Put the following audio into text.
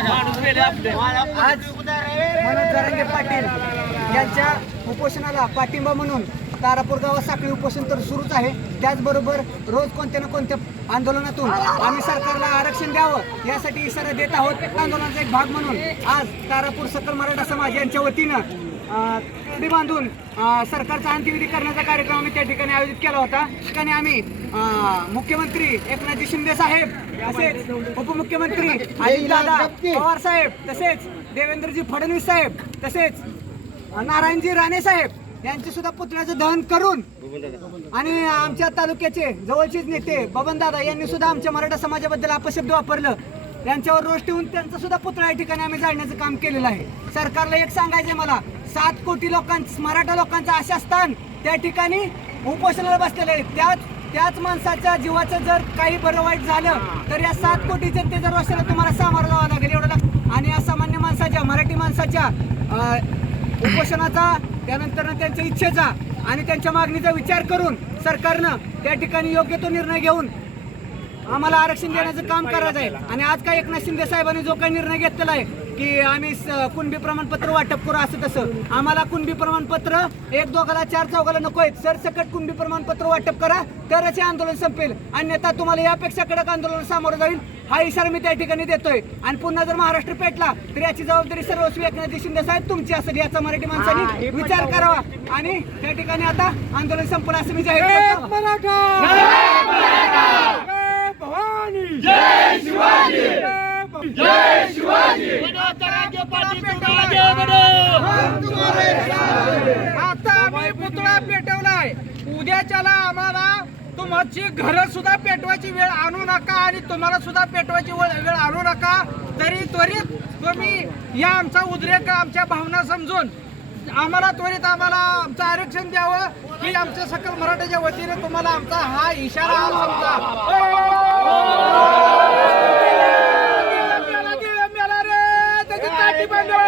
आज मनोज जरांगे पाटील यांच्या उपोषणाला पाठिंबा म्हणून तारापूर गावात साखळी उपोषण तर सुरूच आहे. त्याचबरोबर रोज कोणत्या ना कोणत्या आंदोलनातून आम्ही सरकारला आरक्षण द्यावं यासाठी इशारा देत आहोत. आंदोलनाचा एक भाग म्हणून आज तारापूर सकल मराठा समाज यांच्या वतीनं पिंडी बांधून सरकारचा अंत्यविधी करण्याचा कार्यक्रम आम्ही त्या ठिकाणी आयोजित केला होता. ठिकाणी आम्ही मुख्यमंत्री एकनाथजी शिंदे साहेब, तसेच उपमुख्यमंत्री अजितदादा पवार साहेब, तसेच देवेंद्रजी फडणवीस साहेब, तसेच नारायणजी राणे साहेब यांचे सुद्धा पुतळ्याचं दहन करून आणि आमच्या तालुक्याचे जवळचेच नेते बबनदादा यांनी सुद्धा आमच्या मराठा समाजाबद्दल अपशब्द वापरलं. त्यांच्यावर रोष ठेवून त्यांचा सुद्धा पुतळा या ठिकाणी आम्ही जाळण्याचं काम केलेलं आहे. सरकारला एक सांगायचं मला, 7 कोटी मराठा लोकांचं आशास्थान त्या ठिकाणी उपोषणाला बसलेलं आहे. त्याच माणसाच्या जीवाचं जर काही बरं वाईट झालं तर या 7 कोटी जनतेच्या रोषाला तुम्हाला सामोरं जावं लागेल एवढं. आणि असामान्य माणसाच्या, मराठी माणसाच्या उपोषणाचा, त्यानंतर त्यांच्या इच्छेचा आणि त्यांच्या मागणीचा विचार करून सरकारनं त्या ठिकाणी योग्य तो निर्णय घेऊन आम्हाला आरक्षण देण्याचं काम करायचं आहे. आणि आज काय एकनाथ शिंदे साहेबांनी जो काही निर्णय घेतलेला आहे की आम्ही कुणबी प्रमाणपत्र वाटप करू, असं तसं आम्हाला कुणबी प्रमाणपत्र 1-2 4 नको आहेत. सरसकट कुणबी प्रमाणपत्र वाटप करा तरच हे आंदोलन संपेल, अन्यथा तुम्हाला यापेक्षा कडक आंदोलन सामोरं जाईल हा इशारा मी त्या ठिकाणी देतोय. आणि पुन्हा जर महाराष्ट्र पेटला तर याची जबाबदारी सर्वस्वी एकनाथ शिंदे साहेब तुमची असेल, याचा मराठी माणसांनी विचार करावा. आणि त्या ठिकाणी आता आंदोलन संपलं असं मी जाहीर करतो. जय शिवाजी, जय शिवाजी. आता आम्ही पुतळा पेटवलाय, उद्याच्याला आम्हाला तुमची घरं सुद्धा पेटवायची वेळ आणू नका आणि तुम्हाला सुद्धा पेटवायची वेळ आणू नका. तरी त्वरित तुम्ही या आमचा उद्रेक, आमच्या भावना समजून आम्हाला त्वरित आमचं आरक्षण द्यावं ही आमच्या सकल मराठ्याच्या वतीने तुम्हाला आमचा हा इशारा समजा. रे त्याची काठी बांधव